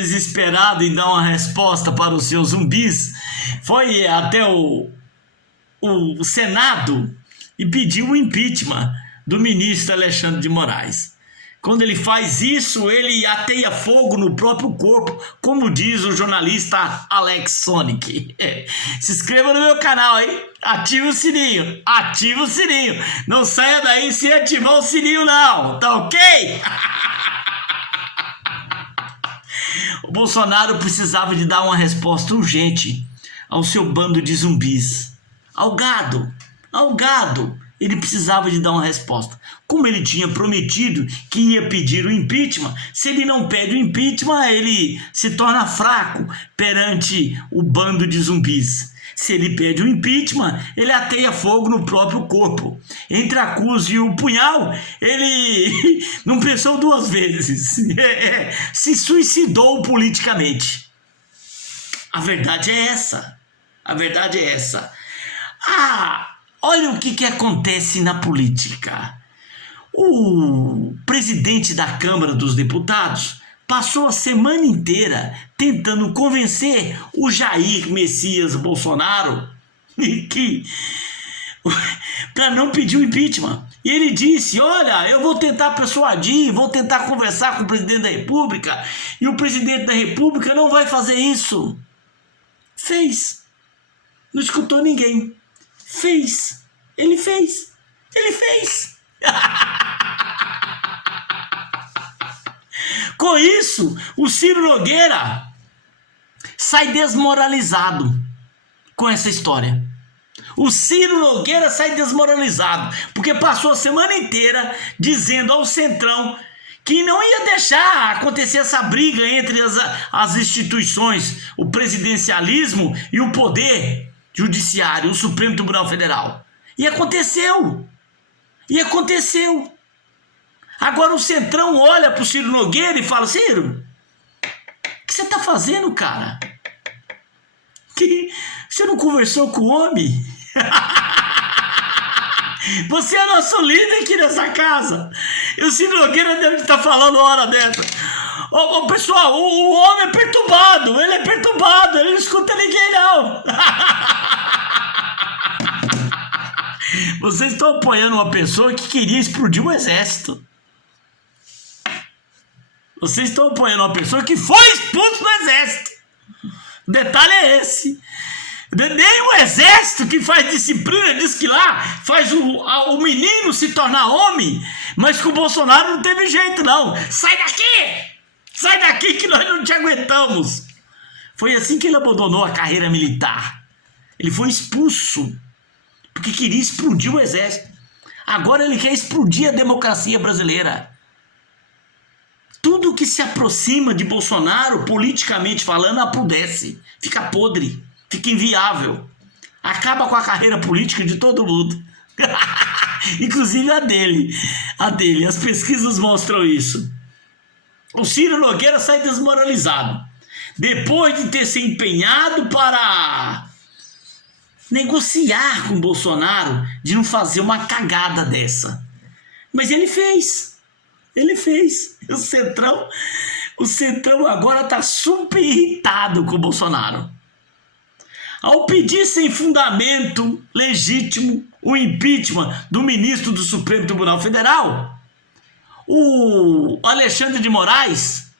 desesperado em dar uma resposta para os seus zumbis, foi até o Senado e pediu o impeachment do ministro Alexandre de Moraes. Quando ele faz isso, ele ateia fogo no próprio corpo, como diz o jornalista Alex Sonic. Se inscreva no meu canal, hein? Ative o sininho, ative o sininho. Não saia daí sem ativar o sininho não, tá ok? O Bolsonaro precisava de dar uma resposta urgente ao seu bando de zumbis. Ao gado, ele precisava de dar uma resposta. Como ele tinha prometido que ia pedir o impeachment, se ele não pede o impeachment, ele se torna fraco perante o bando de zumbis. Se ele pede o impeachment, ele ateia fogo no próprio corpo. Entre a cruz e o punhal, ele não pensou duas vezes. Se suicidou politicamente. A verdade é essa. A verdade é essa. Olha o que acontece na política. O presidente da Câmara dos Deputados passou a semana inteira tentando convencer o Jair Messias Bolsonaro para não pedir o impeachment. E ele disse: olha, eu vou tentar persuadir, vou tentar conversar com o presidente da República, e o presidente da República não vai fazer isso. Fez. Não escutou ninguém. Fez. Ele fez. Com isso, o Ciro Nogueira sai desmoralizado com essa história. O Ciro Nogueira sai desmoralizado, porque passou a semana inteira dizendo ao Centrão que não ia deixar acontecer essa briga entre as instituições, o presidencialismo e o poder judiciário, o Supremo Tribunal Federal. E aconteceu. Agora o Centrão olha para o Ciro Nogueira e fala: Ciro, o que você está fazendo, cara? Você não conversou com o homem? Você é nosso líder aqui nessa casa. E o Ciro Nogueira deve estar falando uma hora dessa: pessoal, o homem é perturbado, ele não escuta ninguém não. Vocês estão apoiando uma pessoa que queria explodir um exército. Vocês estão apoiando uma pessoa que foi expulso do exército. O detalhe é esse. Nem o exército que faz disciplina diz que lá faz o menino se tornar homem, mas com o Bolsonaro não teve jeito não. Sai daqui que nós não te aguentamos. Foi assim que ele abandonou a carreira militar. Ele foi expulso porque queria explodir o exército. Agora ele quer explodir a democracia brasileira. Tudo que se aproxima de Bolsonaro, politicamente falando, apodrece, fica podre, fica inviável. Acaba com a carreira política de todo mundo. Inclusive a dele. As pesquisas mostram isso. O Ciro Nogueira sai desmoralizado. Depois de ter se empenhado para negociar com o Bolsonaro de não fazer uma cagada dessa. Mas ele fez. O Centrão agora está super irritado com o Bolsonaro. Ao pedir sem fundamento legítimo o impeachment do ministro do Supremo Tribunal Federal, o Alexandre de Moraes,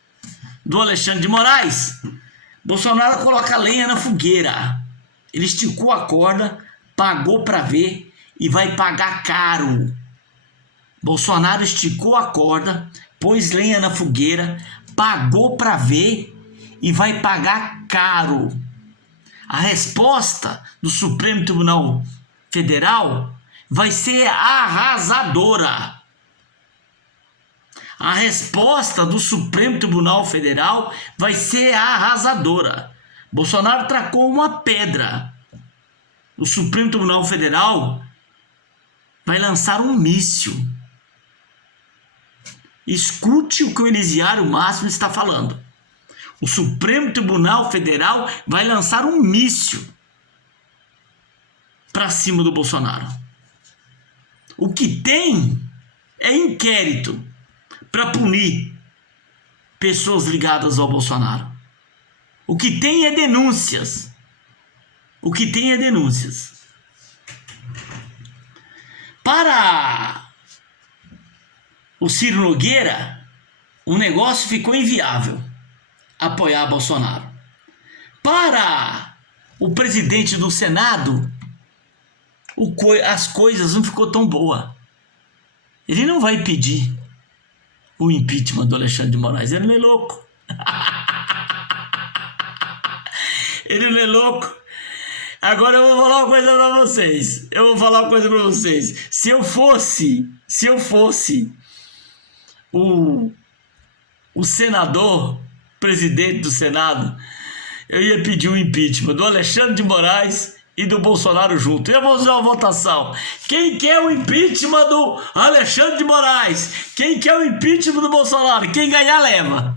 Bolsonaro coloca lenha na fogueira. Ele esticou a corda, pagou para ver e vai pagar caro. Bolsonaro esticou a corda, pôs lenha na fogueira, pagou para ver e vai pagar caro. A resposta do Supremo Tribunal Federal vai ser arrasadora. A resposta do Supremo Tribunal Federal vai ser arrasadora. Bolsonaro tracou uma pedra. O Supremo Tribunal Federal vai lançar um míssil. Escute o que o Elisiário Máximo está falando. O Supremo Tribunal Federal vai lançar um míssil para cima do Bolsonaro. O que tem é inquérito para punir pessoas ligadas ao Bolsonaro. O que tem é denúncias. O que tem é denúncias. Para o Ciro Nogueira, o negócio ficou inviável apoiar Bolsonaro. Para o presidente do Senado, as coisas não ficou tão boa. Ele não vai pedir o impeachment do Alexandre de Moraes. Ele não é louco. Ele não é louco. Agora eu vou falar uma coisa para vocês. Se eu fosse o senador, presidente do Senado, eu ia pedir o impeachment do Alexandre de Moraes e do Bolsonaro junto. Eu vou fazer uma votação. Quem quer o impeachment do Alexandre de Moraes? Quem quer o impeachment do Bolsonaro? Quem ganhar, leva.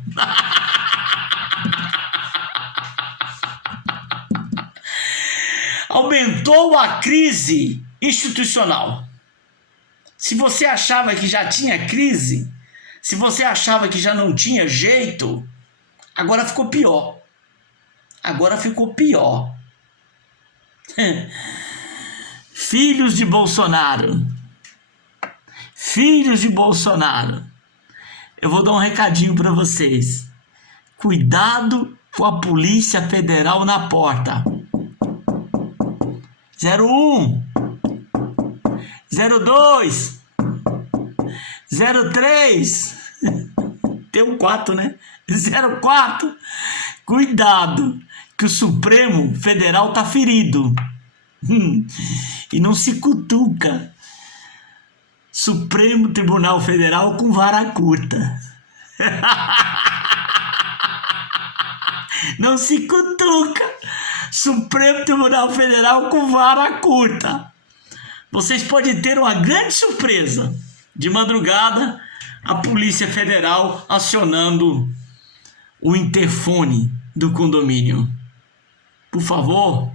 Aumentou a crise institucional. Se você achava que já tinha crise, se você achava que já não tinha jeito, agora ficou pior. Filhos de Bolsonaro, eu vou dar um recadinho para vocês. Cuidado com a Polícia Federal na porta. 01, 02, 03, tem um 4, né? 04, cuidado, que o Supremo Federal tá ferido. E não se cutuca Supremo Tribunal Federal com vara curta. Não se cutuca Supremo Tribunal Federal com vara curta. Vocês podem ter uma grande surpresa. De madrugada, a Polícia Federal acionando o interfone do condomínio. Por favor,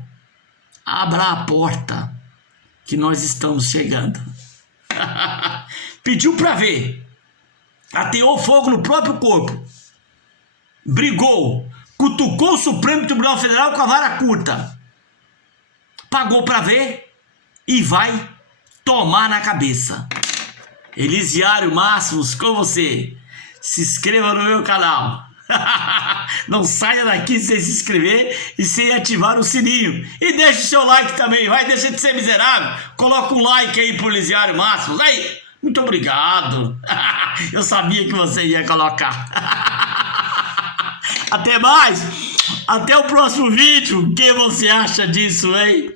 abra a porta, que nós estamos chegando. Pediu para ver. Ateou fogo no próprio corpo. Brigou. Cutucou o Supremo Tribunal Federal com a vara curta. Pagou para ver e vai tomar na cabeça. Elisiário Máximos com você. Se inscreva no meu canal. Não saia daqui sem se inscrever e sem ativar o sininho. E deixe o seu like também. Vai, deixa de ser miserável. Coloca um like aí pro Elisiário Máximos. Aí, muito obrigado. Eu sabia que você ia colocar. Até mais. Até o próximo vídeo. O que você acha disso, hein?